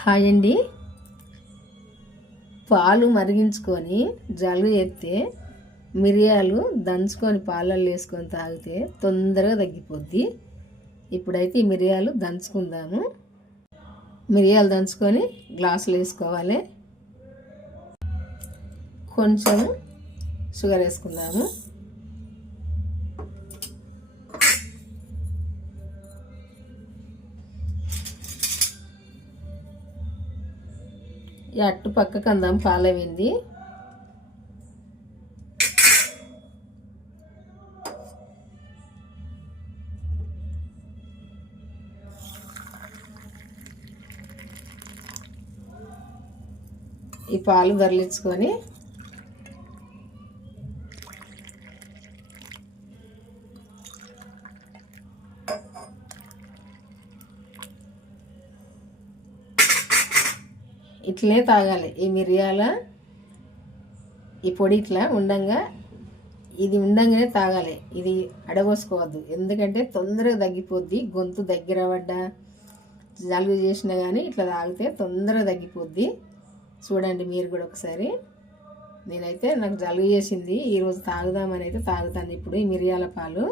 Hi అండి. పాలు మరిగించుకొని జలుబు ఎత్తే మిరియాలు దంచుకొని పాలల్లో వేసుకొని తాగితే తొందరగా తగ్గిపోద్ది. ఇప్పుడైతే ఈ మిరియాలు దంచుకుందాము. మిరియాలు దంచుకొని గ్లాసులు వేసుకోవాలి. కొంచెం షుగర్ వేసుకుందాము. ఈ అట్టు పక్కకు అందాం పాలవింది ఈ పాలు బరిలించుకొని ఇట్లనే తాగాలి. ఈ మిరియాల ఈ పొడి ఇట్లా ఉండంగా ఇది ఉండంగానే తాగాలి. ఇది అడగోసుకోవద్దు. ఎందుకంటే తొందరగా తగ్గిపోద్ది. గొంతు దగ్గర పడ్డా జలుబు చేసినా కానీ ఇట్లా తాగితే తొందరగా తగ్గిపోద్ది. చూడండి మీరు కూడా ఒకసారి. నేనైతే నాకు జలుబు చేసింది ఈరోజు తాగుదామని అయితే తాగుతాను ఇప్పుడు ఈ మిరియాల పాలు.